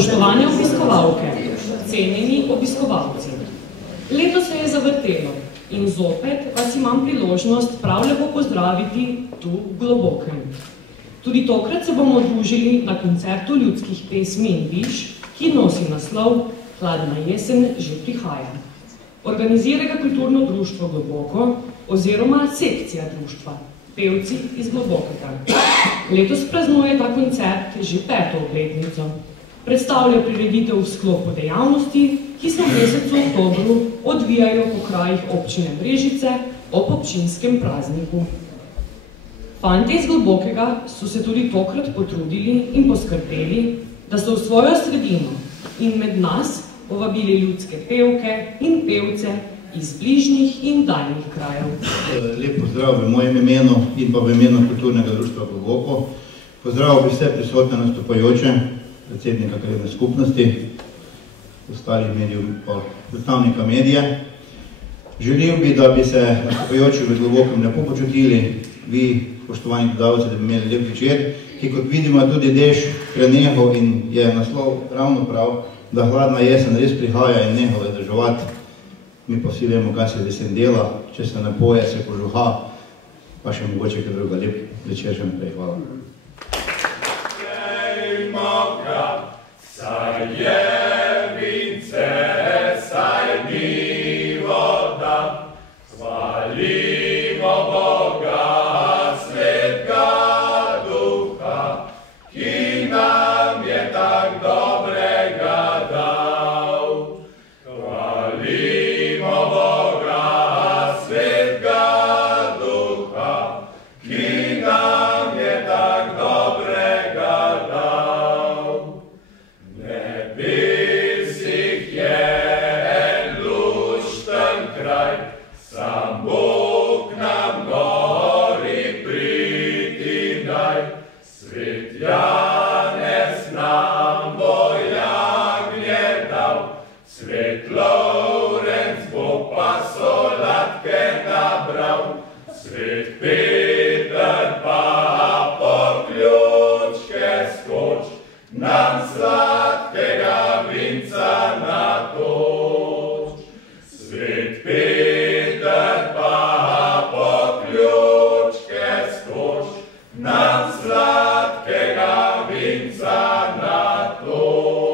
Spoštovane obiskovalke, cenjeni obiskovalci, leto se je zavrtelo in zopet vas imam priložnost prav lepo pozdraviti tu v Globokem. Tudi tokrat se bomo družili na koncertu ljudskih pesmi in viž, ki nosi naslov Hladna jesen že prihaja. Organizira ga kulturno društvo Globoko oziroma sekcija društva, pevci iz Globokega. Letos praznuje ta koncert že 5. obletnico. Predstavlja prireditev v sklopu dejavnosti, ki se v mesecu oktobru odvijajo po krajih občine Brežice ob občinskem prazniku. Fantje iz Globokega so se tudi tokrat potrudili in poskrbeli, da so v svojo sredino in med nas povabili ljudske pevke in pevce iz bližnjih in daljnih krajev. Lep pozdrav v mojem imenu in pa v imenu kulturnega društva Globoko. Pozdrav bi vse prisotne nastopajoče, predsednika krajevne skupnosti, ostalih medijev pa predstavnika medije. Želel bi, da bi se nastopajoči v Globokem lepo počutili, vi, spoštovani gledalci, da bi imeli lep večer, ki kot vidimo tudi dež prenehal in je naslov ravno prav, da hladna jesen res prihaja in nehal je deževati. Mi pa vsi vemo, kaj se jesen dela, če se ne poje, se požuha, pa še mogoče kaj druga. Lep večer še naprej. Hvala. Saj je vince, saj ni voda, hvalimo Boga, svetega duha, ki nam je tak dobrega dal. Hvalimo Boga, svetega duha, ki nam je tak dobrega dal. Sam Bog nam gori priti daj, svet Janez nam bo jagnje dal, svet Lovrenc bo pa solatke nabral, svet Peter pa po ključke skoč, nam sladkega vinca natoč. Svet Peter pa po ključke skoč, nam sladkega vinca natoč.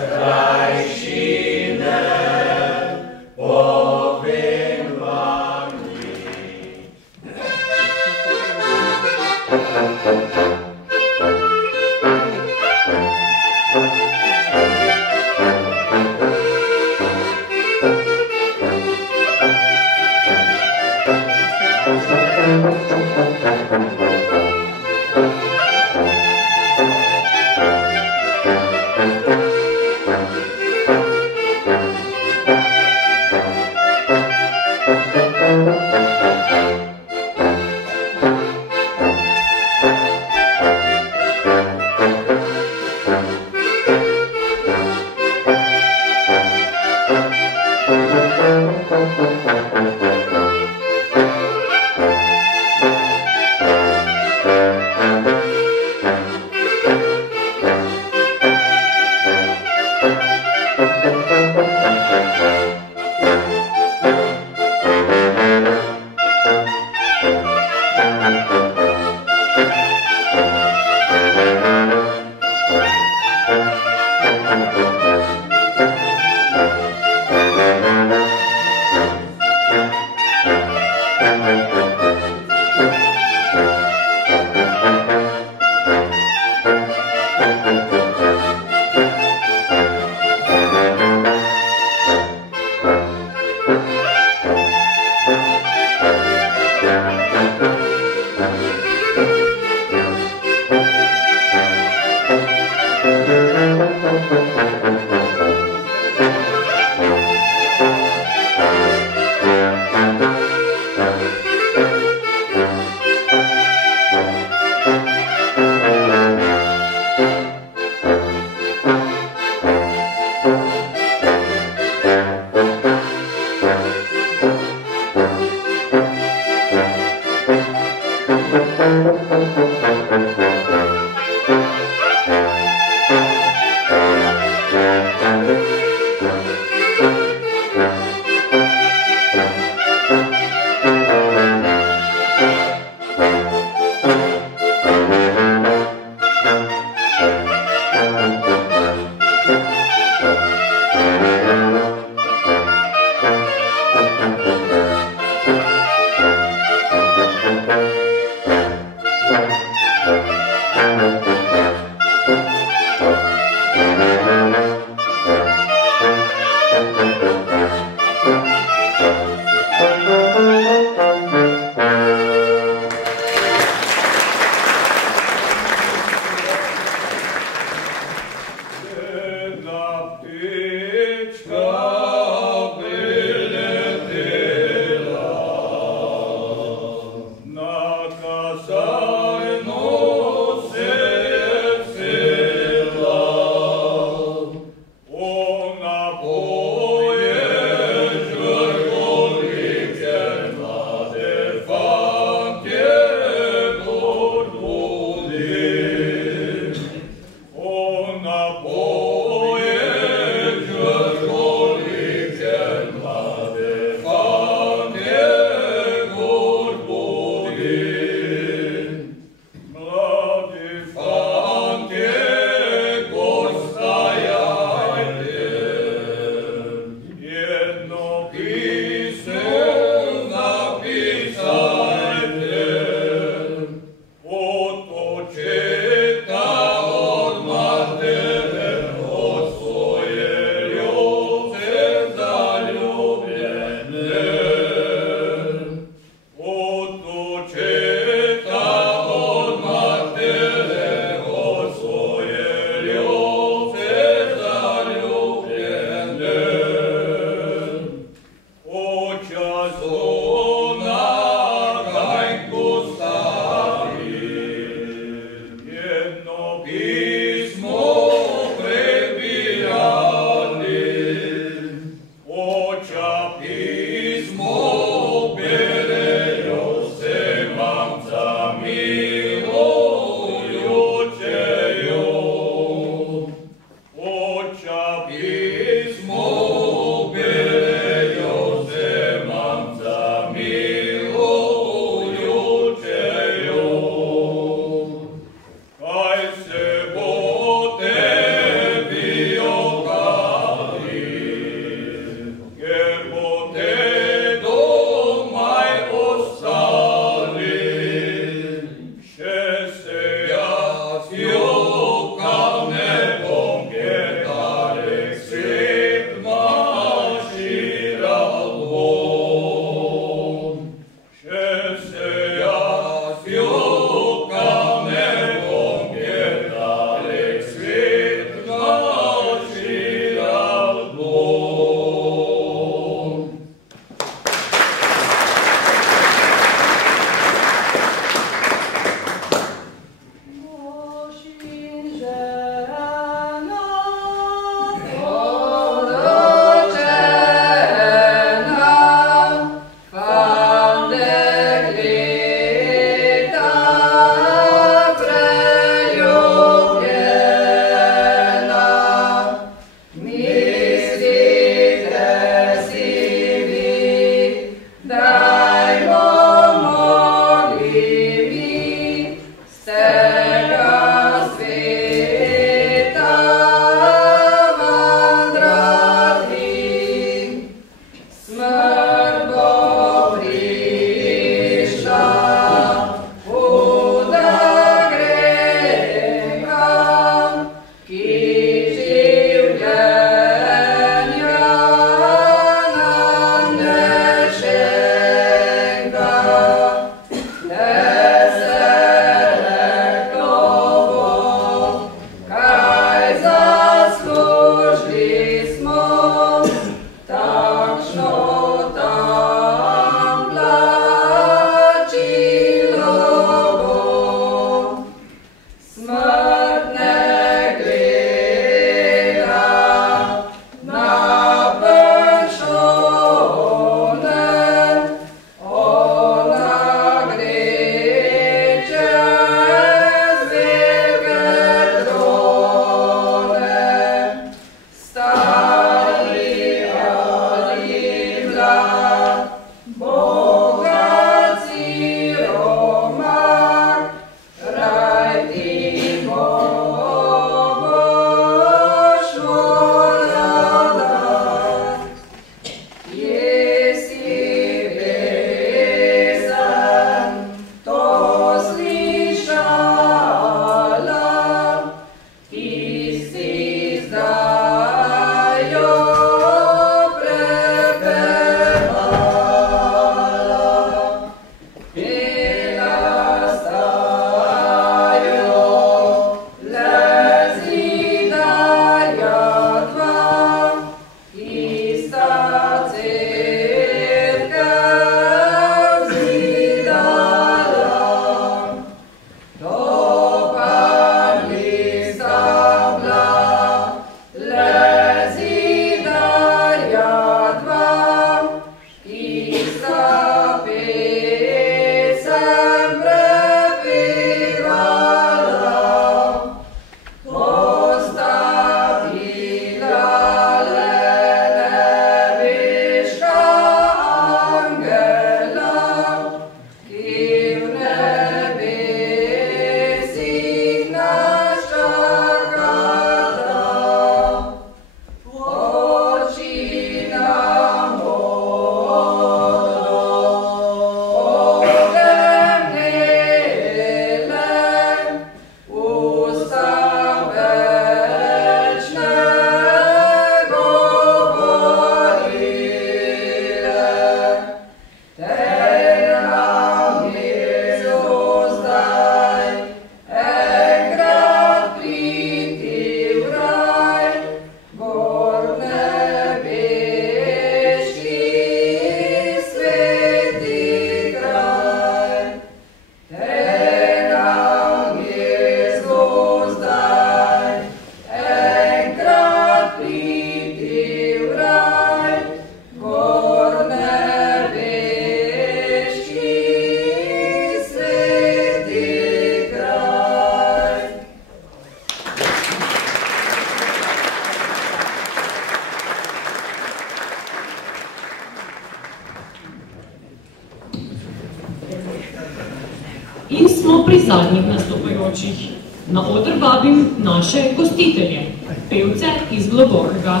smo pri zadnjih nastopajočih. Na oder vabim naše gostitelje, pevce iz Globokega.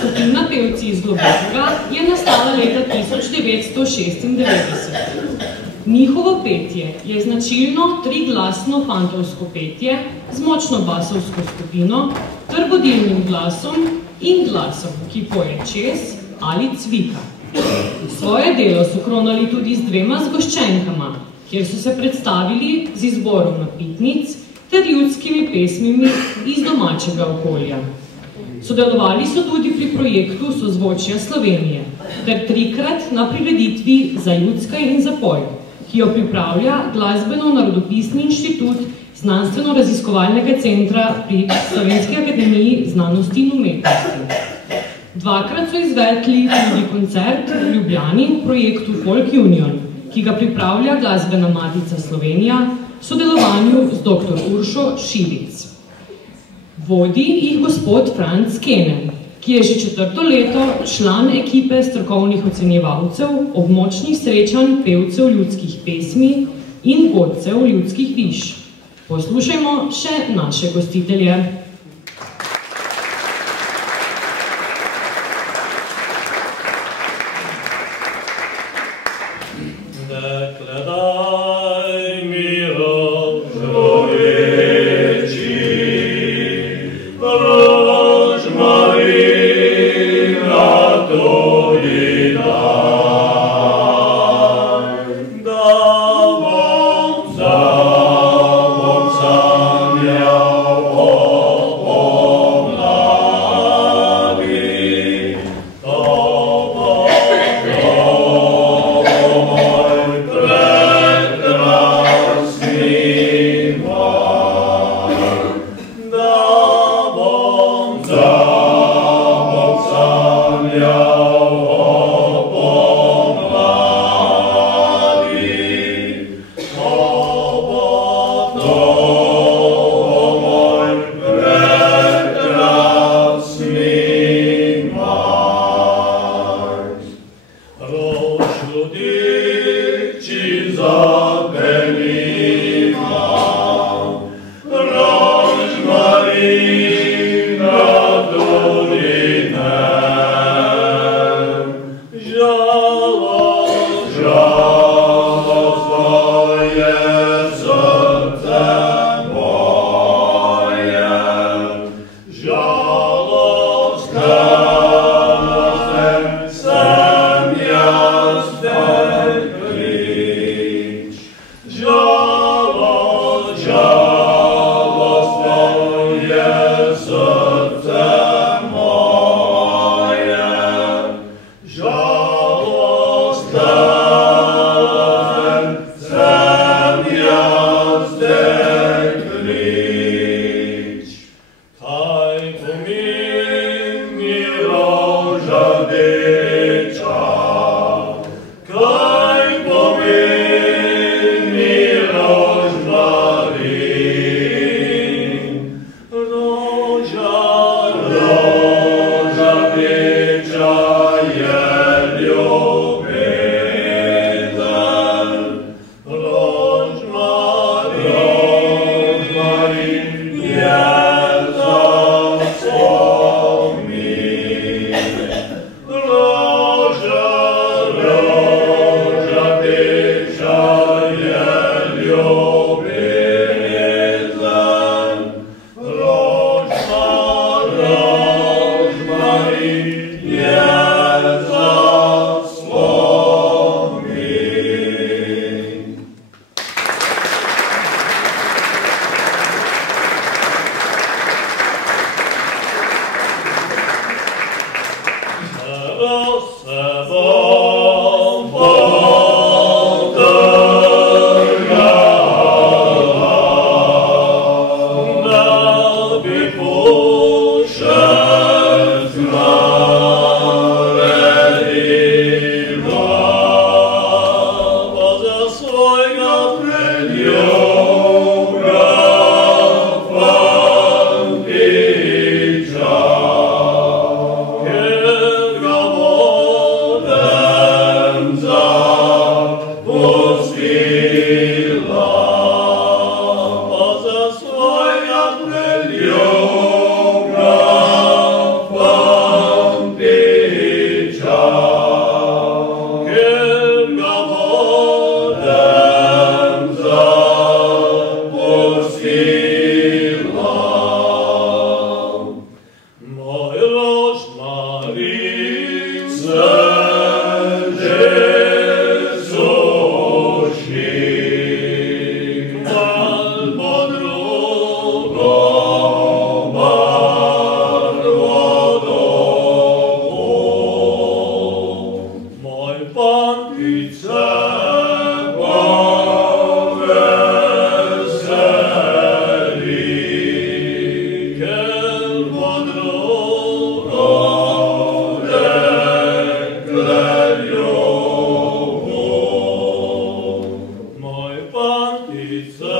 Skupina pevci iz Globokega je nastala leta 1996. Njihovo petje je značilno triglasno fantovsko petje z močno basovsko skupino ter vodilnim glasom in glasom, ki poje čez ali cvika. Svoje delo so kronali tudi z dvema zgoščenkama, kjer so se predstavili z izborom napitnic ter ljudskimi pesmimi iz domačega okolja. Sodelovali so tudi pri projektu Sozvočja Slovenije ter 3-krat na prireditvi Za ljudskaj in zapoj, ki jo pripravlja Glasbeno-narodopisni inštitut Znanstveno-raziskovalnega centra pri Slovenski akademiji znanosti in umetnosti. 2-krat so izvedli tudi koncert v Ljubljani v projektu Folk Union, ki ga pripravlja Glasbena matica Slovenija v sodelovanju z dr. Uršo Šivic. Vodi jih gospod Franc Kenen, ki je že 4. leto član ekipe strokovnih ocenjevalcev območnih srečanj pevcev ljudskih pesmi in godcev ljudskih viš. Poslušajmo še naše gostitelje. Oh Ljubiti,